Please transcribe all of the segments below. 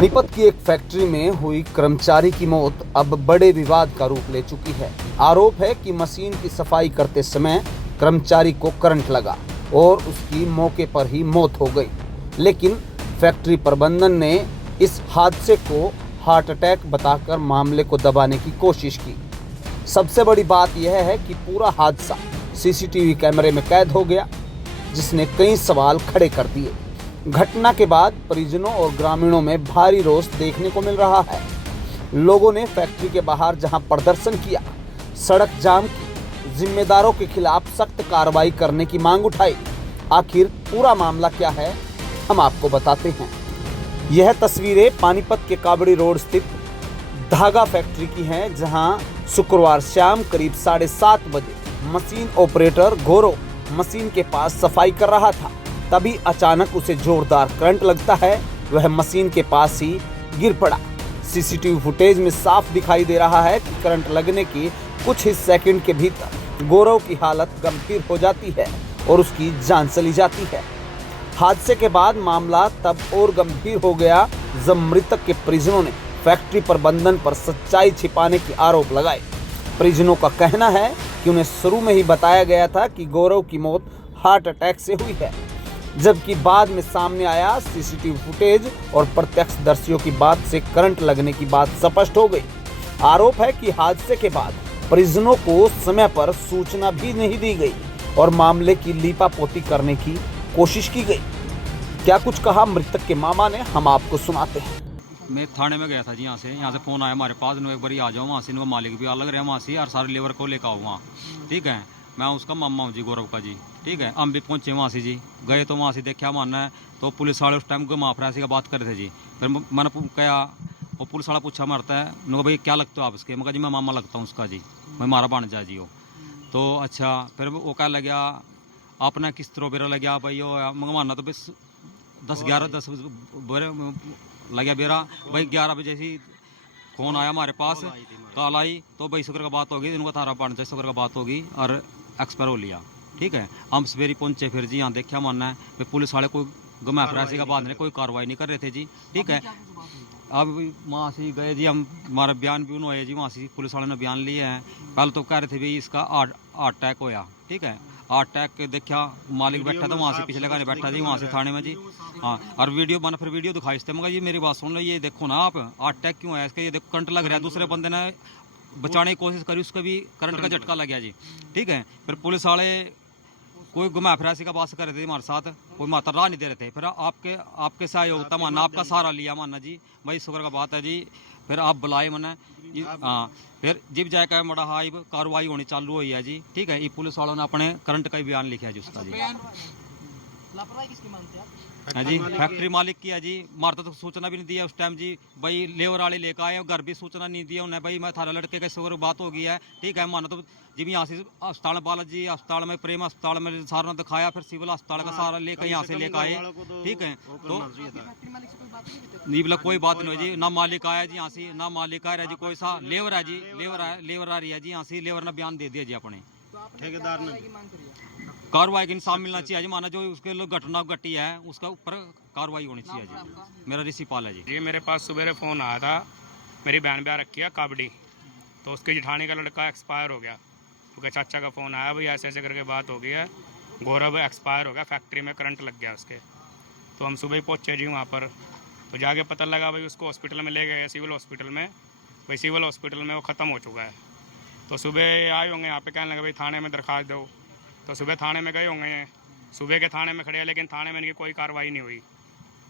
पानीपत की एक फैक्ट्री में हुई कर्मचारी की मौत अब बड़े विवाद का रूप ले चुकी है। आरोप है कि मशीन की सफाई करते समय कर्मचारी को करंट लगा और उसकी मौके पर ही मौत हो गई। लेकिन फैक्ट्री प्रबंधन ने इस हादसे को हार्ट अटैक बताकर मामले को दबाने की कोशिश की। सबसे बड़ी बात यह है कि पूरा हादसा सीसीटीवी कैमरे में कैद हो गया, जिसने कई सवाल खड़े कर दिए। घटना के बाद परिजनों और ग्रामीणों में भारी रोष देखने को मिल रहा है। लोगों ने फैक्ट्री के बाहर जहां प्रदर्शन किया, सड़क जाम की, जिम्मेदारों के खिलाफ सख्त कार्रवाई करने की मांग उठाई। आखिर पूरा मामला क्या है, हम आपको बताते हैं। यह तस्वीरें पानीपत के काबड़ी रोड स्थित धागा फैक्ट्री की हैं, जहां शुक्रवार शाम करीब 7:30 बजे मशीन ऑपरेटर गौरव मशीन के पास सफाई कर रहा था। तभी अचानक उसे जोरदार करंट लगता है। वह मशीन के पास ही गिर पड़ा। सीसीटीवी फुटेज में साफ दिखाई दे रहा है कि करंट लगने के कुछ ही सेकंड के भीतर गौरव की हालत गंभीर हो जाती है और उसकी जान चली जाती है। हादसे के बाद मामला तब और गंभीर हो गया जब मृतक के परिजनों ने फैक्ट्री प्रबंधन पर सच्चाई छिपाने के आरोप लगाए। परिजनों का कहना है कि उन्हें शुरू में ही बताया गया था कि गौरव की मौत हार्ट अटैक से हुई है, जबकि बाद में सामने आया सीसीटीवी फुटेज और प्रत्यक्षदर्शियों की बात से करंट लगने की बात स्पष्ट हो गई। आरोप है कि हादसे के बाद परिजनों को समय पर सूचना भी नहीं दी गई और मामले की लीपापोती करने की कोशिश की गई। क्या कुछ कहा मृतक के मामा ने, हम आपको सुनाते हैं। मैं थाने में गया था जी। यहाँ से फ़ोन आया हमारे पास, एक बार आ जाओ वहाँ से, मालिक भी अलग रहे वहाँ से और सारे लेबर को लेकर आओ वहाँ। ठीक है, मैं उसका मामा हूँ जी, गौरव का जी। ठीक है, हम भी पहुँचे वहाँ से जी। गए तो वहाँ से देखा मानना है तो पुलिस वाले उस टाइम को माफरासी का बात कर रहे थे जी। फिर मैंने कहा, वो पुलिस वाला पूछा मारता है, उन्होंने भाई क्या लगता हो आप उसके? मैं कहा जी मैं मामा लगता हूँ उसका जी, मैं मारा बन जा जी हो। तो अच्छा, फिर वो क्या लग गया आपने किस तरह बेरा लग गया भाई मंगवाना, तो बस 10 बोरे लग गया बेरा भाई। 11 बजे से फ़ोन आया हमारे पास, कॉल आई तो भाई शुक्र का बात होगी, इनको थारा पान से शुक्र का बात होगी और एक्सपायर हो लिया। ठीक है, हम सवेरे पहुंचे फिर जी। यहाँ देखा मानना है पुलिस वाले कोई गुमा फरासी का बात नहीं, कोई कार्रवाई नहीं कर रहे थे जी। ठीक है, अब वहाँ से गए जी, हम हमारा बयान भी उन्होंने जी, वहाँ से पुलिस वाले ने बयान लिए हैं। पहले तो कह रहे थे भाई इसका हार्ट अटैक होया। ठीक है, हार्ट अटैक देखा मालिक बैठा था वहाँ से, पिछले गाने बैठा जी वहाँ से थाने में जी। हाँ, और वीडियो बना, फिर वीडियो दिखाई इससे मगर ये मेरी बात सुन लो, ये देखो ना आप, हार्ट अटैक क्यों है इसका, ये देखो करंट लग रहा है। दूसरे बंदे ने बचाने की कोशिश करी, उसको भी करंट का झटका लग गया जी। ठीक है, फिर पुलिस वाले कोई गुमा फिरासी का बात कर रहे थे हमारे साथ, कोई मात्रा राह नहीं दे रहे थे। फिर आपके सहयोगता मानना, आपका सहारा लिया मानना जी, भाई शुक्र का बात है जी। फिर आप बुलाए मैंने, हाँ, फिर जिब जाकर बड़ा हाई कार्रवाई होनी चालू हुई है जी। ठीक है, ये पुलिस वालों ने अपने करंट का ही बयान लिखा है जी उसका जी। लापरवाही किसकी मानते हैं आप? हाँ जी, फैक्ट्री मालिक की है जी। मारता तो सूचना भी नहीं दिया उस टाइम जी, भाई लेबर वाले लेकर आए, घर भी सूचना नहीं दिया उन्हें, भाई मैं थारा लड़के के शुगर बात हो गई है। ठीक है, मानो तो जी भी यहाँ से अस्पताल बालाजी अस्पताल में, प्रेम अस्पताल में सारा दिखाया, फिर सिविल अस्पताल का सारा लेकर यहाँ से लेकर आए। ठीक है, तो नहीं बोला कोई बात नहीं जी, ना मालिक आया जी यहाँ से, ना मालिक आ रहा जी, कोई सा लेबर है जी, लेबर आ रही है जी यहाँ से। लेबर ने बयान दे दिया जी अपने ठेकेदार ने। कार्रवाई का इंसाफ मिलना चाहिए जी, माना जो उसके लोग घटना घटी है उसका ऊपर कार्रवाई होनी चाहिए जी। मेरा ऋषि पाल है जी। ये मेरे पास सुबह फ़ोन आया था, मेरी बहन ब्याह रखी है काबड़ी, तो उसके जेठानी का लड़का एक्सपायर हो गया। क्योंकि चाचा का फ़ोन आया, भाई ऐसे ऐसे करके बात हो गई है, गौरव एक्सपायर हो गया, फैक्ट्री में करंट लग गया उसके। तो हम सुबह ही पहुँचे जी वहाँ पर, तो जाके पता लगा भाई उसको हॉस्पिटल में ले गए, सिविल हॉस्पिटल में। भाई सिविल हॉस्पिटल में वो ख़त्म हो चुका है। तो सुबह आए होंगे यहाँ पे, कहने लगे भाई थाने में दरख्वास्त दो। तो सुबह थाने में गए होंगे, सुबह के थाने में खड़े हैं, लेकिन थाने में इनकी कोई कार्रवाई नहीं हुई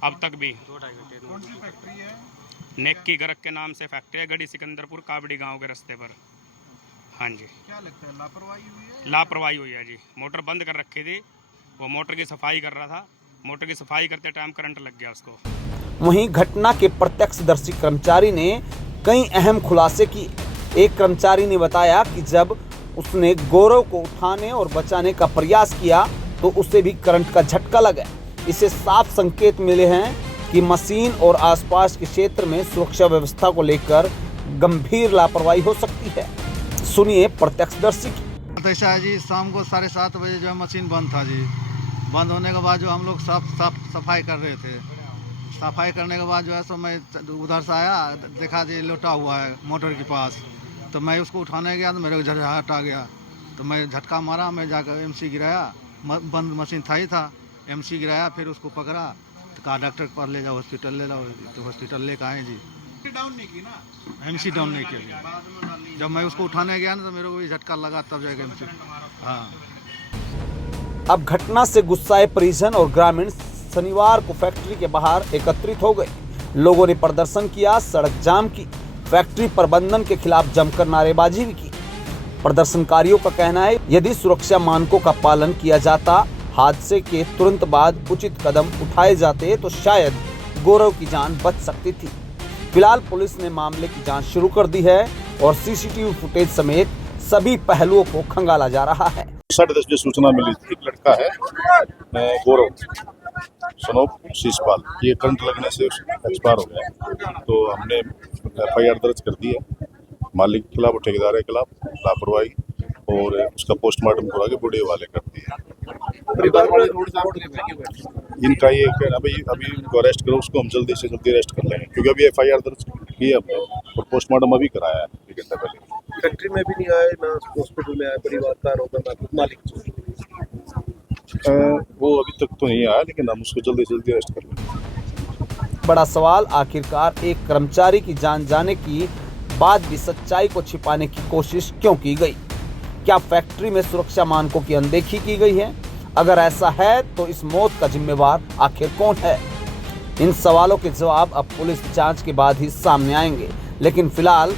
अब तक भी। कौन सी फैक्ट्री है? नेक्की गरक के नाम से फैक्ट्री है, गढ़ी सिकंदरपुर काबड़ी गांव के रास्ते पर। हाँ जी, क्या लगता है लापरवाही हुई है? लापरवाही हुई है जी। मोटर बंद कर रखी थी, वो मोटर की सफाई कर रहा था, मोटर की सफाई करते टाइम करंट लग गया उसको। वहीं घटना के प्रत्यक्षदर्शी कर्मचारी ने कई अहम खुलासे किए। एक कर्मचारी ने बताया कि जब उसने गौरव को उठाने और बचाने का प्रयास किया तो उसे भी करंट का झटका लगा। इसे साफ संकेत मिले हैं कि मशीन और आसपास के क्षेत्र में सुरक्षा व्यवस्था को लेकर गंभीर लापरवाही हो सकती है। सुनिए प्रत्यक्षदर्शी की। ऐसा है जी, शाम को 7:30 बजे जो है मशीन बंद था जी। बंद होने के बाद जो हम लोग साफ सफाई कर रहे थे, सफाई करने के बाद जो है सो मैं उधर से आया, देखा जी लोटा हुआ है मोटर के पास, तो मैं उसको उठाने गया तो मेरे को झटझट आ गया, तो मैं झटका मारा, मैं जाकर एमसी गिराया, बंद मशीन था ही था, एमसी गिराया, फिर उसको पकड़ा तो कहा डॉक्टर के पास ले जाओ, हॉस्पिटल ले जाओ, तो हॉस्पिटल लेकर आए जी। डाउन नहीं की ना, एमसी डाउन नहीं किया। जब मैं उसको उठाने गया ना तो मेरे को भी झटका लगा, तब जाकर एमसी। हाँ। अब घटना से गुस्साए परिजन और ग्रामीण शनिवार को फैक्ट्री के बाहर एकत्रित हो गए। लोगों ने प्रदर्शन किया, सड़क जाम की, फैक्ट्री प्रबंधन के खिलाफ जमकर नारेबाजी भी की। प्रदर्शनकारियों का कहना है यदि सुरक्षा मानकों का पालन किया जाता, हादसे के तुरंत बाद उचित कदम उठाए जाते तो शायद गौरव की जान बच सकती थी। फिलहाल पुलिस ने मामले की जांच शुरू कर दी है और सीसीटीवी फुटेज समेत सभी पहलुओं को खंगाला जा रहा है। 10:30 बजे सूचना मिली थी, एक लड़का है गौरव सनोप शीशपाल, ये करंट लगने से एक्सपायर हो गया, तो हमने FIR दर्ज कर दी है। मालिक के खिलाफ और ठेकेदार के खिलाफ लापरवाही और उसका पोस्टमार्टम करा के बॉडी हवाले कर दी है। इनका ये कहना भाई अभी इनको अरेस्ट करो, उसको हम जल्दी से जल्दी अरेस्ट कर लेंगे, क्योंकि अभी FIR दर्ज की है हमने और पोस्टमार्टम अभी कराया है 1 घंटा पहले। फैक्ट्री में भी नहीं आए, ना हॉस्पिटल में आए, परिवार का आरोप है, ना खुद मालिक। वो अभी तक तो नहीं आया, लेकिन हम उसको जल्दी से जल्दी अरेस्ट कर लेंगे। बड़ा सवाल, आखिरकार एक कर्मचारी की जान जाने की बाद भी सच्चाई को छिपाने की कोशिश क्यों की गई? क्या फैक्ट्री में सुरक्षा मानकों की अनदेखी की गई है? अगर ऐसा है तो इस मौत का जिम्मेवार आखिर कौन है? इन सवालों के जवाब अब पुलिस जांच के बाद ही सामने आएंगे। लेकिन फिलहाल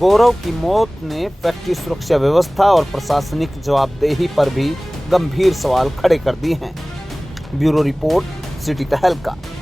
गौरव की मौत ने फैक्ट्री सुरक्षा व्यवस्था और प्रशासनिक जवाबदेही पर भी गंभीर सवाल खड़े कर दिए हैं। ब्यूरो रिपोर्ट, सिटी तहलका।